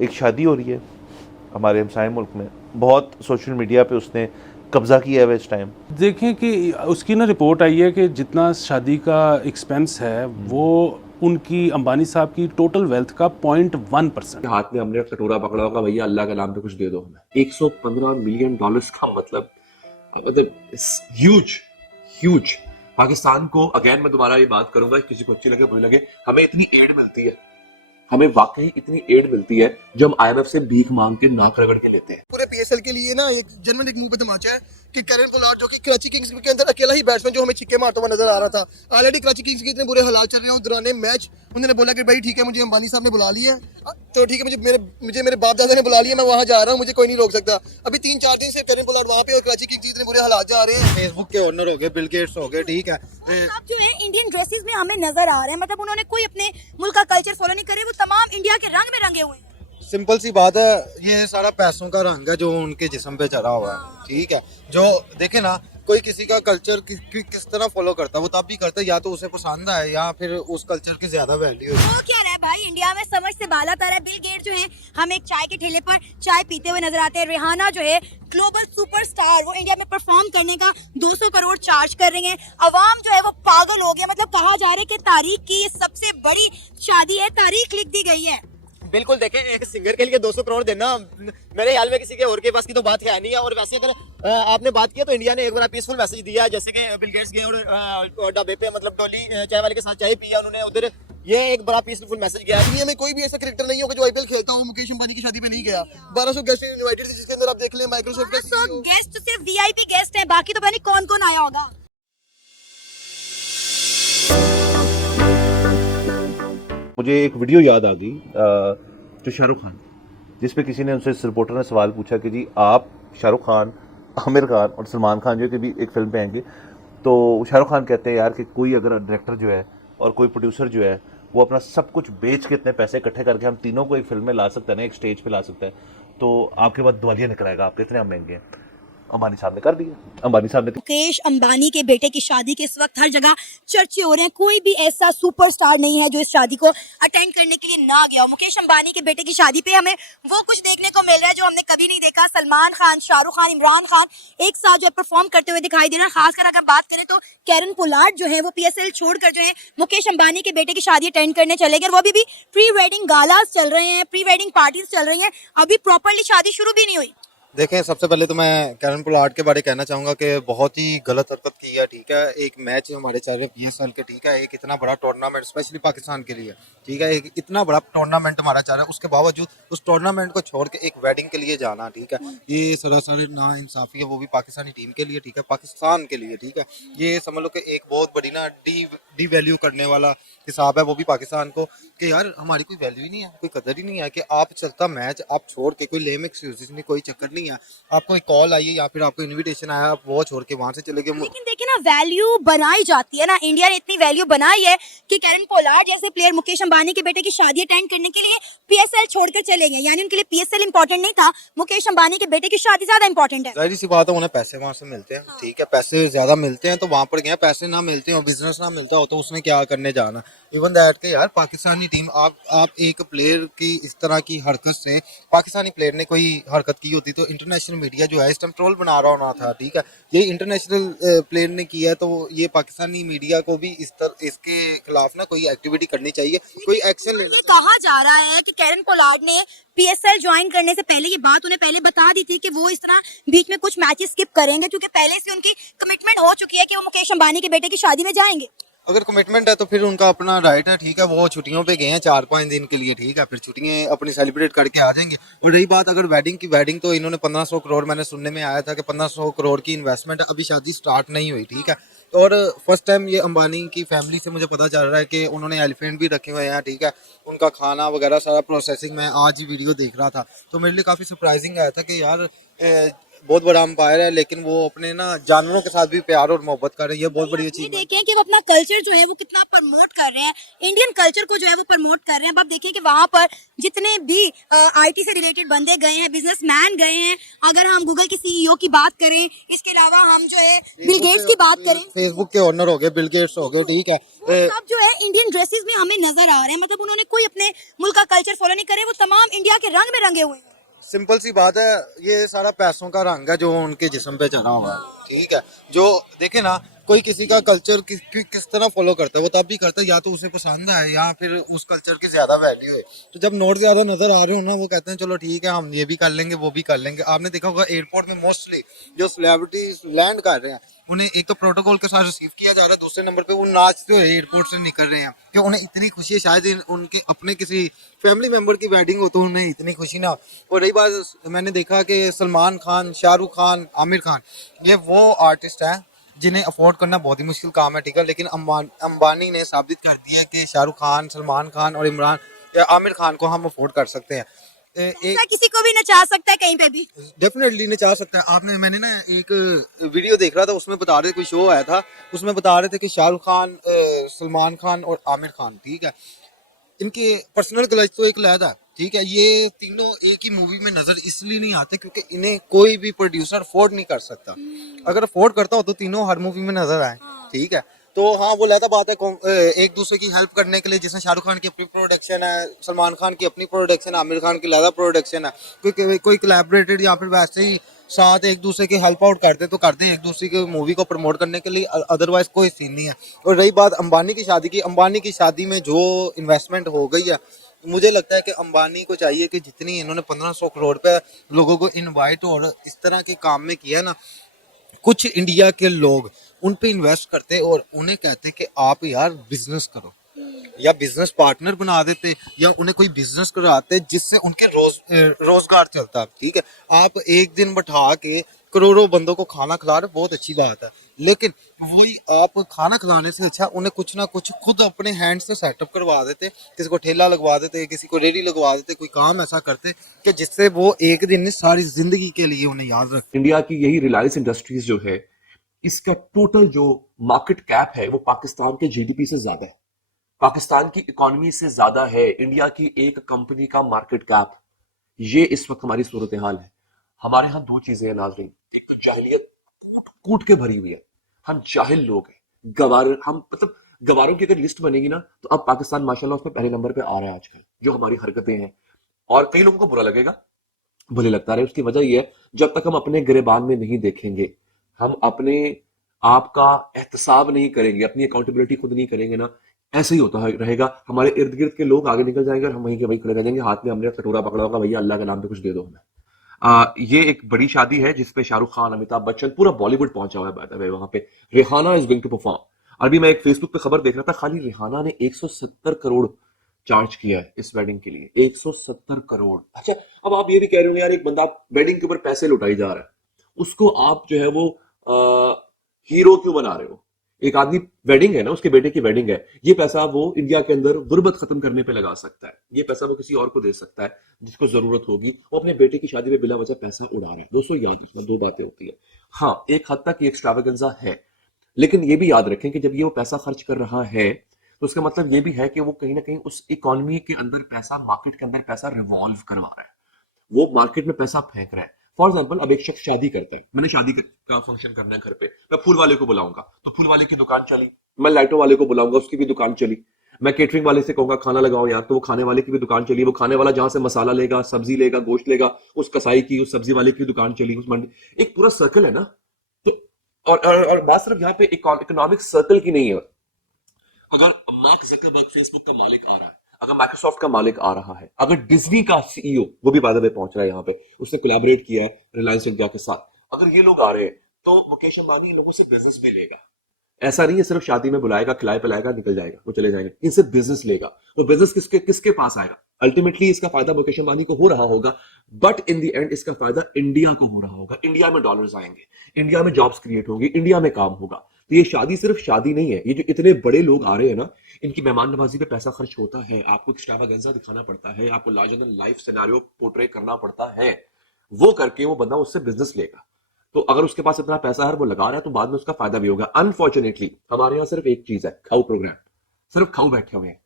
एक शादी हो रही है हमारे हमसाये मुल्क में, बहुत सोशल मीडिया पे उसने कब्जा किया है इस टाइम। देखें कि उसकी ना रिपोर्ट आई है कि जितना शादी का एक्सपेंस है वो उनकी अंबानी साहब की टोटल वेल्थ का 0.1%। हाथ में हमने कटोरा पकड़ा होगा, भैया अल्लाह के नाम पे कुछ दे दो हमें। 115 मिलियन डॉलर्स का मतलब ह्यूज ह्यूज। पाकिस्तान को अगेन मैं दोबारा ये बात करूंगा, किसी को अच्छी लगे बुरी लगे, हमें इतनी एड मिलती है, हमें वाकई इतनी एड मिलती है जो हम IMF से भीख मांग के नाक रगड़ के लेते हैं। पूरे PSL के लिए ना एक जनरल एक मुंह पे तमाचा है कि कैरन पोलार्ड जो कि कराची किंग्स के अंदर अकेला ही बैट्समैन जो हमें छिक्के मारता हुआ नजर आ रहा था। ऑलरेडी कराची किंग्स के इतने बुरे हालात चल रहे हैं, दौरान मैच उन्होंने बोला कि भाई ठीक है, मुझे अंबानी साहब ने बुला लिया है तो ठीक है, मुझे मेरे बाप दादा ने बुला लिया, मैं वहाँ जा रहा हूँ, मुझे कोई नहीं रोक सकता। अभी 3-4 दिन से कैरन पोलार्ड वहाँ पे और कराची किंग्स इतने बुरे हालात जा रहे हैं। फेसबुक के ओनर हो गए, बिल गेट्स हो गए, ठीक है। आप जो है इंडियन ड्रेसेस में हमें नजर आ रहे हैं, मतलब उन्होंने कोई अपने मुल्क का कल्चर फॉलो नहीं करे, वो तमाम इंडिया के रंग में रंगे हुए हैं। सिंपल सी बात है, ये सारा पैसों का रंग है जो उनके जिस्म पे चढ़ा हुआ है, ठीक है। जो देखे ना, कोई किसी का कल्चर किस तरह फॉलो करता है वो तब भी करता है, या तो उसे पसंद है या फिर उस कल्चर की ज्यादा वैल्यू है। वो क्या रहा है भाई, इंडिया में समझ से बाला तर है। बिल गेट जो है, हम एक चाय के ठेले पर चाय पीते हुए नजर आते हैं। रिहाना जो है ग्लोबल सुपरस्टार, वो इंडिया में परफॉर्म करने का 200 करोड़ चार्ज कर रही है। अवाम जो है वो पागल हो गया, मतलब कहा जा रहा है कि तारीख की सबसे बड़ी शादी है, तारीख लिख दी गई है। बिल्कुल देखें, एक सिंगर के लिए 200 करोड़ देना मेरे ख्याल में किसी के और के पास की तो बात है नहीं है। और वैसे अगर आपने बात की तो इंडिया ने एक बड़ा पीसफुल मैसेज दिया है, जैसे कि बिल गेट्स गए और ढाबे पे मतलब डॉली चाय वाले के साथ चाय पिया उन्होंने उधर, ये एक बड़ा पीसफुल मैसेज गया है। दुनिया में कोई भी ऐसा क्रिकेटर नहीं होगा जो IPL खेलता हो मुकेश अंबानी की शादी पे नहीं गया। 1200 गेस्ट इनवाइटेड थे, जिसके अंदर आप देख लें माइक्रोसॉफ्ट का CEO। गेस्ट तो सिर्फ VIP गेस्ट हैं, बाकी तो पता नहीं कौन कौन आया होगा। मुझे एक वीडियो याद आ गई जो शाहरुख खान, जिस पे किसी ने उनसे, इस रिपोर्टर ने सवाल पूछा कि जी आप शाहरुख खान, आमिर खान और सलमान खान जो कि भी एक फिल्म पे आएंगे, तो शाहरुख खान कहते हैं यार कि कोई अगर डायरेक्टर जो है और कोई प्रोड्यूसर जो है वो अपना सब कुछ बेच के इतने पैसे इकट्ठे करके हम तीनों को एक फिल्म में ला सकता है ना, एक स्टेज पे ला सकता है, तो आपके बाद दिवालिया निकल आएगा, आपके इतने हम महंगे हैं। अंबानी साहब ने कर दिया। अंबानी साहब ने मुकेश अंबानी के बेटे की शादी के इस वक्त हर जगह चर्चे हो रहे हैं। कोई भी ऐसा सुपरस्टार नहीं है जो इस शादी को अटेंड करने के लिए ना गया हो। मुकेश अंबानी के बेटे की शादी पे हमें वो कुछ देखने को मिल रहा है जो हमने कभी नहीं देखा। सलमान खान, शाहरुख खान, इमरान खान एक साथ जो है परफॉर्म करते हुए दिखाई दे रहा है। खासकर अगर बात करें तो कैरन पोलार्ड जो है वो PSL छोड़कर जो है मुकेश अंबानी के बेटे की शादी अटेंड करने चले गए। वो अभी भी प्री वेडिंग गालास चल रहे हैं, प्री वेडिंग पार्टीज चल रही हैं, अभी प्रॉपरली शादी शुरू भी नहीं हुई। देखें, सबसे पहले तो मैं कैरन पोलार्ड के बारे में कहना चाहूँगा कि बहुत ही गलत हरकत की है, ठीक है। एक मैच हमारे चल रहे PSL के, ठीक है, एक इतना बड़ा टूर्नामेंट स्पेशली पाकिस्तान के लिए, ठीक है, एक इतना बड़ा टूर्नामेंट हमारा चल रहा है, उसके बावजूद उस टूर्नामेंट को छोड़ के एक वेडिंग के लिए जाना, ठीक है, ये सरासर नाइंसाफ़ी है, वो भी पाकिस्तानी टीम के लिए, ठीक है, पाकिस्तान के लिए, ठीक है। ये समझ लो कि एक बहुत बड़ी ना डी वैल्यू करने वाला हिसाब है वो भी पाकिस्तान को, कि यार हमारी कोई वैल्यू ही नहीं है, कोई कदर ही नहीं है, कि आप चलता मैच आप छोड़ के, कोई लेम एक्सक्यूज़ नहीं, कोई चक्कर नहीं है, आपको एक कॉल आई है या फिर आपको इनविटेशन आया, आप वो छोड़ के वहां से चले गए। लेकिन देखिए ना, वैल्यू बनाई जाती है ना, इंडिया ने इतनी वैल्यू बनाई है कि कैरन पोलार्ड जैसे प्लेयर मुकेश अंबानी के बेटे की शादी अटेंड करने के लिए PSL छोड़कर चले गए, यानी उनके लिए PSL इंपॉर्टेंट नहीं था, मुकेश अंबानी के बेटे की शादी ज्यादा इंपॉर्टेंट है। जाहिर सी बात है, उन्हें पैसे वहां से मिलते हैं, ठीक है, पैसे ज्यादा मिलते हैं तो वहां पर गए। पैसे ना मिलते हैं और बिजनेस ना मिलता हो तो उसने क्या करने जाना। इवन दैट के यार पाकिस्तानी टीम, आप एक प्लेयर की इस तरह की हरकत से, पाकिस्तानी प्लेयर ने कोई हरकत की होती तो इंटरनेशनल मीडिया जो है इस टाइम ट्रोल बना रहा होना था, ठीक है। ये इंटरनेशनल प्लेयर ने किया है तो ये पाकिस्तानी मीडिया को भी इसके खिलाफ ना कोई एक्टिविटी करनी चाहिए, कोई एक्शन लेना। ये कहा जा रहा है कि कैरन पोलार्ड ने PSL ज्वाइन करने से पहले ये बात उन्हें पहले बता दी थी कि वो इस तरह बीच में कुछ मैचेस स्किप करेंगे, क्योंकि पहले से उनकी कमिटमेंट हो चुकी है कि वो मुकेश अंबानी के बेटे की शादी में जाएंगे। अगर कमिटमेंट है तो फिर उनका अपना राइट है, ठीक है, वो छुट्टियों पे गए हैं 4-5 दिन के लिए, ठीक है, फिर छुट्टियां अपनी सेलिब्रेट करके आ जाएंगे। और रही बात अगर वेडिंग की, वेडिंग तो इन्होंने 1500 करोड़, मैंने सुनने में आया था कि 1500 करोड़ की इन्वेस्टमेंट है, अभी शादी स्टार्ट नहीं हुई, ठीक है। और फर्स्ट टाइम ये अंबानी की फैमिली से मुझे पता चल रहा है कि उन्होंने एलिफेंट भी रखे हुए हैं, ठीक है, उनका खाना वगैरह सारा प्रोसेसिंग, मैं आज ही वीडियो देख रहा था तो मेरे लिए काफ़ी सरप्राइजिंग आया था कि यार बहुत बड़ा अंपायर है, लेकिन वो अपने ना जानवरों के साथ भी प्यार और मोहब्बत कर रहे हैं। ये बहुत बड़ी ये अचीवमेंट। देखें कि वो अपना कल्चर जो है वो कितना प्रमोट कर रहे हैं, इंडियन कल्चर को जो है वो प्रमोट कर रहे हैं। अब आप देखें कि वहाँ पर जितने भी आईटी से रिलेटेड बंदे गए हैं, बिजनेसमैन गए हैं, अगर हम गूगल के सीईओ की बात करें, इसके अलावा हम जो है बिल गेट्स की बात करें, फेसबुक के ओनर हो गए, बिल गेट्स हो गए, ठीक है। वो सब जो है इंडियन ड्रेसेस में हमें नजर आ रहे हैं। मतलब उन्होंने कोई अपने मुल्क का कल्चर फॉलो नहीं करे, वो तमाम इंडिया के रंग में रंगे हुए हैं। सिंपल सी बात है, ये सारा पैसों का रंग है जो उनके जिस्म पे चढ़ा हुआ है, ठीक है। जो देखे ना, कोई किसी का कल्चर किस तरह फॉलो करता है, वो तब भी करता है या तो उसे पसंद है या फिर उस कल्चर की ज्यादा वैल्यू है। तो जब नोट ज्यादा नजर आ रहे हो ना, वो कहते हैं चलो ठीक है, हम ये भी कर लेंगे, वो भी कर लेंगे। आपने देखा होगा एयरपोर्ट में मोस्टली जो सेलिब्रिटीज लैंड कर रहे हैं, उन्हें एक तो प्रोटोकॉल के साथ रिसीव किया जा रहा है, दूसरे नंबर पे वो नाचते हुए एयरपोर्ट से निकल रहे हैं कि उन्हें इतनी खुशी है। शायद उनके अपने किसी फैमिली मेंबर की वेडिंग हो तो उन्हें इतनी खुशी ना हो। और रही बात, मैंने देखा कि सलमान खान, शाहरुख खान, आमिर खान, ये वो आर्टिस्ट हैं जिन्हें अफोर्ड करना बहुत ही मुश्किल काम है, ठीक है। लेकिन अंबानी ने साबित कर दिया कि शाहरुख खान, सलमान खान और इमरान या आमिर खान को हम अफोर्ड कर सकते हैं। ऐसा किसी को भी नचा सकता है कहीं पे भी। डेफिनेटली नहीं चाह सकता है। मैंने ना एक वीडियो देख रहा था, उसमें बता रहे थे, कोई शो आया था, उसमें बता रहे थे कि शाहरुख खान, सलमान खान और आमिर खान, ठीक है, इनके पर्सनल क्लच तो एक लहदा है, ठीक है। ये तीनों एक ही मूवी में नजर इसलिए नहीं आते क्योंकि इन्हें कोई भी प्रोड्यूसर अफोर्ड नहीं कर सकता। अगर अफोर्ड करता हो तो तीनों हर मूवी में नजर आए, ठीक है। तो हाँ, वो लहदा बात है, एक दूसरे की हेल्प करने के लिए, जैसे शाहरुख खान की अपनी प्रोडक्शन है, सलमान खान की अपनी प्रोडक्शन है, आमिर खान की लहदा प्रोडक्शन है, कोई कोलैबोरेटेड या फिर वैसे ही साथ एक दूसरे की हेल्प आउट करते तो करते हैं एक दूसरे की मूवी को प्रमोट करने के लिए, अदरवाइज कोई सीन नहीं है। और रही बात अंबानी की शादी की, अंबानी की शादी में जो इन्वेस्टमेंट हो गई है, मुझे लगता है कि अंबानी को चाहिए कि जितनी इन्होंने 1500 करोड़ पे लोगों को इनवाइट और इस तरह के काम में किया ना, कुछ इंडिया के लोग उन पे इन्वेस्ट करते और उन्हें कहते कि आप यार बिजनेस करो, या बिजनेस पार्टनर बना देते, या उन्हें कोई बिजनेस कराते जिससे उनके रोजगार चलता, ठीक है। आप एक दिन बैठा के करोड़ों बंदों को खाना खिला रहे, बहुत अच्छी बात है, लेकिन वही आप खाना खिलाने से अच्छा उन्हें कुछ ना कुछ खुद अपने हैंड से सेटअप करवा देते, किसी को ठेला लगवा देते, किसी को रेडी लगवा देते, कोई काम ऐसा करते कि जिससे वो एक दिन सारी जिंदगी के लिए उन्हें याद रखें। इंडिया की यही रिलायंस इंडस्ट्रीज जो है, इसका टोटल जो मार्केट कैप है वो पाकिस्तान के जीडीपी से ज्यादा है, पाकिस्तान की इकोनॉमी से ज्यादा है इंडिया की एक कंपनी का मार्केट कैप। ये इस वक्त हमारी सूरत हाल है। हमारे यहाँ दो चीजें हैं नाज़रीन, एक तो जाहिलियत कूट कूट के भरी हुई है, हम जाहिल लोग हैं, गवार, हम मतलब गवारों की अगर लिस्ट बनेगी ना तो अब पाकिस्तान माशाल्लाह उसमें पहले नंबर पे आ रहा है आजकल, जो हमारी हरकतें हैं। और कई लोगों को बुरा लगेगा, बुरे लगता रहे, उसकी वजह यह है जब तक हम अपने गिरेबान में नहीं देखेंगे, हम अपने आप का एहतसाब नहीं करेंगे, अपनी अकाउंटेबिलिटी खुद नहीं करेंगे ना, ऐसे ही होता रहेगा। हमारे इर्द गिर्द के लोग आगे निकल जाएंगे और हम वहीं के वहीं खड़े रह जाएंगे, हाथ में हमने कटोरा पकड़ा होगा, भैया अल्लाह के नाम पे कुछ दे दो हमें। ये एक बड़ी शादी है जिसपे शाहरुख खान, अमिताभ बच्चन, पूरा बॉलीवुड पहुंचा हुआ है वहां पे। Rihanna is going to perform. अभी मैं एक फेसबुक पे खबर देख रहा था, खाली रिहाना ने 170 करोड़ चार्ज किया है इस वेडिंग के लिए, 170 करोड़। अच्छा, अब आप ये भी कह रहे हो यार, एक बंदा वेडिंग के ऊपर पैसे लुटाई जा रहा है, उसको आप जो है वो हीरो क्यों बना रहे हो? एक आदमी, वेडिंग है ना, उसके बेटे की वेडिंग है, ये पैसा वो इंडिया के अंदर गुर्बत खत्म करने पे लगा सकता है, ये पैसा वो किसी और को दे सकता है जिसको जरूरत होगी। वो अपने बेटे की शादी में बिला वजह पैसा उड़ा रहा है। दोस्तों याद रखना, दो बातें होती है, हाँ एक हद तक ये एक्स्ट्रावेगेंजा है, लेकिन ये भी याद रखें कि जब ये वो पैसा खर्च कर रहा है तो उसका मतलब ये भी है कि वो कहीं ना कहीं उस इकोनॉमी के अंदर पैसा, मार्केट के अंदर पैसा रिवॉल्व करवा रहा है, वो मार्केट में पैसा फेंक रहा है। फॉर एग्जाम्पल, अब एक शख्स शादी करता है, मैंने शादी का फंक्शन करना है घर पे, मैं फूल वाले को बुलाऊंगा तो फूल वाले की दुकान चली, मैं लाइटों वाले को बुलाऊंगा उसकी भी दुकान चली, मैं केटरिंग वाले से कहूंगा खाना लगाओ यार, तो वो खाने वाले की भी दुकान चली, वो खाने वाला जहां से मसाला लेगा, सब्जी लेगा, गोश्त लेगा, उस कसाई की, उस सब्जी वाले की दुकान चली, उस मंडी, एक पूरा सर्कल है ना। तो और बात सिर्फ यहाँ पे इकोनॉमिक सर्कल की नहीं है। अगर मार्क ज़करबर्ग फेसबुक का मालिक आ रहा है, अगर माइक्रोसॉफ्ट का मालिक आ रहा है, अगर डिज्नी का सीईओ, वो भी बाद में पहुंच रहा है यहाँ पे, उसने कोलैबोरेट किया है रिलायंस इंडिया के साथ, अगर ये लोग आ रहे हैं तो मुकेश अंबानी इन लोगों से बिजनेस भी लेगा। ऐसा नहीं है सिर्फ शादी में बुलाएगा, खिलाए पिलाएगा, निकल जाएगा, वो चले जाएंगे, इनसे बिजनेस लेगा। तो बिजनेस किसके किसके पास आएगा? अल्टीमेटली इसका फायदा मुकेश अंबानी को हो रहा होगा, बट इन द एंड इसका फायदा इंडिया को हो रहा होगा। इंडिया में डॉलर्स आएंगे, इंडिया में जॉब्स क्रिएट होंगी, इंडिया में काम होगा। तो ये शादी सिर्फ शादी नहीं है, ये जो इतने बड़े लोग आ रहे हैं ना, इनकी मेहमान नवाजी पे पैसा खर्च होता है, आपको एक्स्ट्रावागेंजा दिखाना पड़ता है, आपको larger than life scenario portray करना पड़ता है, वो करके वो बंदा उससे बिजनेस लेगा। तो अगर उसके पास इतना पैसा है वो लगा रहा है तो बाद में उसका फायदा भी होगा। अनफॉर्चुनेटली हमारे यहाँ सिर्फ एक चीज है, खाऊ प्रोग्राम। सिर्फ खाऊ बैठे हुए हैं।